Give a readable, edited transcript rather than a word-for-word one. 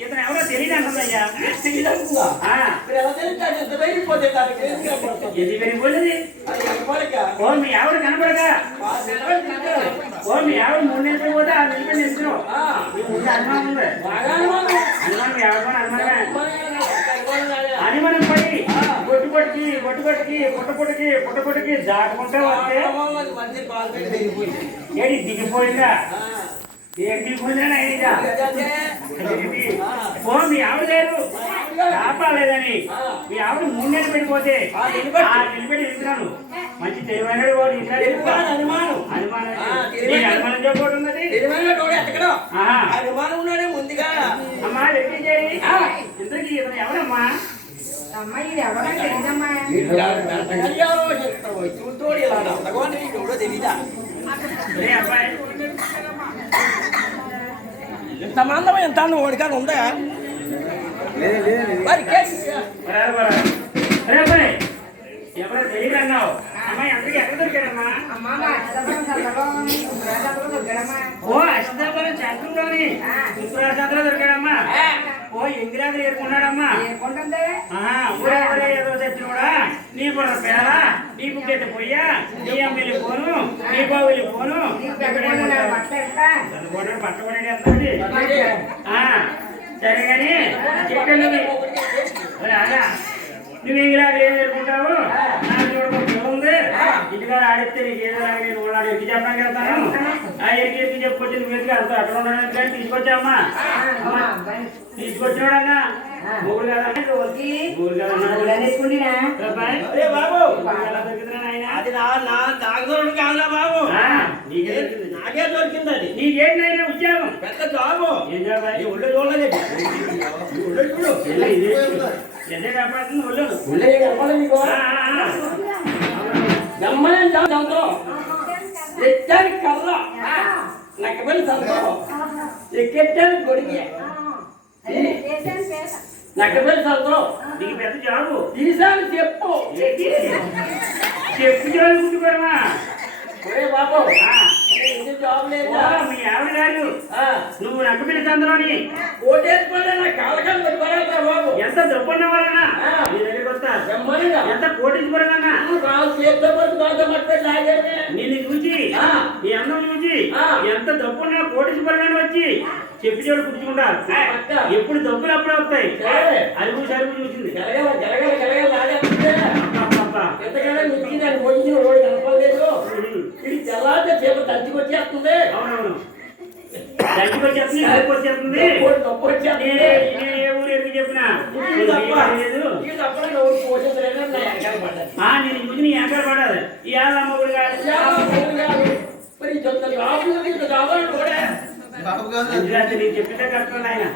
ఇతను ఎవరో తెలియదు అంటుందయ్యా. ఎది వెళ్ళిపోలేదు. ఓ మీ ఆవిడ కనపడగా ఓ మీ ఆవిడ మూడు నిమిషాలు పోతే ఆ నిమిషం నిలుస్తున్నావు. ముందు అనుమానం ఉంది. అనుమానం ఎవరికైనా అనుమానం పడి పుట్టపొట్టుకి దాటుకుంటా వస్తే ఏది దిగిపోయిందా? ఏం దిగిపోయిందా? ఓ మీ ఆవిడ లేదు కాపాలేదని మీ ఆవిడ మూడు నెలలు పెట్టిపోతే నిలబెట్టి వెళ్తున్నాను. మంచి తెలివైన అనుమానం చెప్పబోతున్నది. ముందుగా అమ్మా ఎట్టి చేయి ఇంతకీ ఇతను ఎవరమ్మా? అమ్మాయి ఎవరంటే అబ్బాయి ఇంత మందం ఎంత ఓడికాని ఉందా? ఎవరో తెలియదు అన్నావు. అమ్మాయి అందరికి ఎక్కడ దొరికాడమ్మా? ఓ అష్టపురం చంద్రులోని శుక్రాచాంద్రలో దొరికాడమ్మా. ఓ ఇందిరాజు ఏరుకున్నాడమ్మా. ఊరే ఏదో తెచ్చిన కూడా నీ బుర్ర పేర నీ బుగ్గెత్తి పోయా నీ అమ్మలి పోను నీ బావులి పోను పట్టబడి సరే కానీ చెప్పండి అదా నువ్వు ఇంగిలాగా ఏం జరుపుకుంటావు? నాకు చూడకుండా ఉంది ఇంటికాడ ఆడితే నీకు ఏదో నేను ఉన్నాడు ఎక్కి చెప్పడానికి వెళ్తాను. ఆ ఎక్కి ఎక్కి చెప్పుకొచ్చి నువ్వు ఎక్కి వెళ్తావు. అక్కడ ఉండడానికి కానీ తీసుకొచ్చామ్మా. తీసుకొచ్చినాడన్నా ఊరు కదా బాబు నాకే దొరికింది. అది నీకేంటైనా ఉద్యోగం పెద్ద జాబు. ఏం జాబ్? ఒళ్ళు చూడలేదు. చూడు ఎదే కాపాడుతుంది ఒళ్ళు గమ్మని సంతరం ఎచ్చానికి కర్ర నక్కబడి సంతరం ఎక్కెట్టానికి కొడికి నక్కబడి సంతరం. నీకు పెద్ద జాబు ఈసారి చెప్పు చదువుకుంటున్నావా? బాబు జాబ్ లేదా? మీ ఆవిడ గారు నువ్వు నక్కబిడ్డ చంద్రని ఓటేసుకుంటే నా కాలకాలం పెట్టుకోలేదా బాబు? ఎంత డబ్బున్న వాళ్ళనా నీ దగ్గరికి వస్తా. ఎంత కోటీశ్వరులన్నా నిన్ను చూసి నీ అందం చూసి ఎంత డబ్బున్న కోటీశ్వరులని వచ్చి చెప్పి చోటు పుచ్చుకుంటారు. ఎప్పుడు డబ్బులు అప్పుడే వస్తాయి. అరుగు సరుగు చూసింది ఎంతకైనా మిక్కి దాన్ని పోయించిన ఓడి కనపడలేదు. ఇది తెల్లారితే చేప తంచుకొచ్చేస్తుంది. అవునవును దగ్గరికి వచ్చేస్తుంది నొప్పి వచ్చేస్తుంది నొప్పి వచ్చేది నేను ఏ ఊరు ఎందుకు చెప్పినా లేదు ఇది తప్పని ఎవరు పోషించలేదు నా వెనకాల పడ్డాను. నేను చూసి నీ వెనకాల పడాలి ఈ అమ్మ ఊరు కాదు మరి ఇంత జాబ్ ఇంత జాబ్ కూడా బాబు కాదు నేను చెప్పితే కష్టం ఆయన